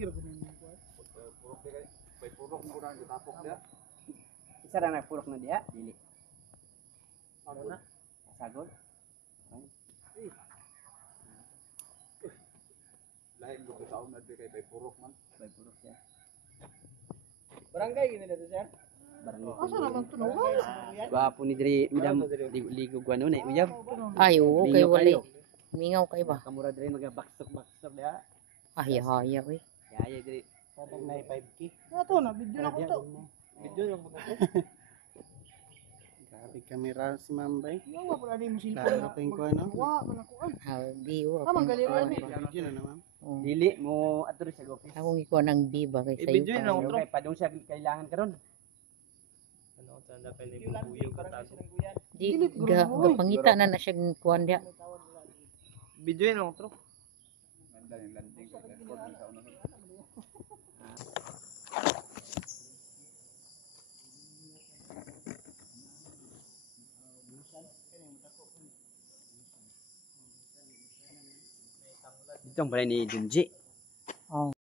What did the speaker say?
gira ko ninyo ko. Purok di kay may purok mo na ditapok dia. Isa ra nagpurok na diha, dili. Ano na? Sagol. Lain ko taon na di kay may purok man. May purok siya. Barangay gini dito sir. Barangay. Asa naman to no? Gwapo ni diri madam ligo gwa nun uyab. Ay, oo, kay Mingaw wali. kayo. Mingaw kay ba? Kamura diri magabaksok-baksok diha. Ay, haya, oy. Yaya diri. Patag na 5K. Ato na video na ko to. Video lang ko to. Grabe kamera si Mambay. Yawa pala ni mo silpo. Lalo pa yung kuha, no? Wa man ako an. Habi, o. Tamang galiran ni. Video na naman. Dili mo ato sa office. Akong ikuha ng diba kay sayo I-video pa. na ako. Kay padung siya kailangan karon. Ano tanda pa ni bubuyog ka tago. Di, gapangita na siya kuhan diya. Video na ako. Ganda yung landing ko. Record sa una. Dito ang balay ni Junji. Oh.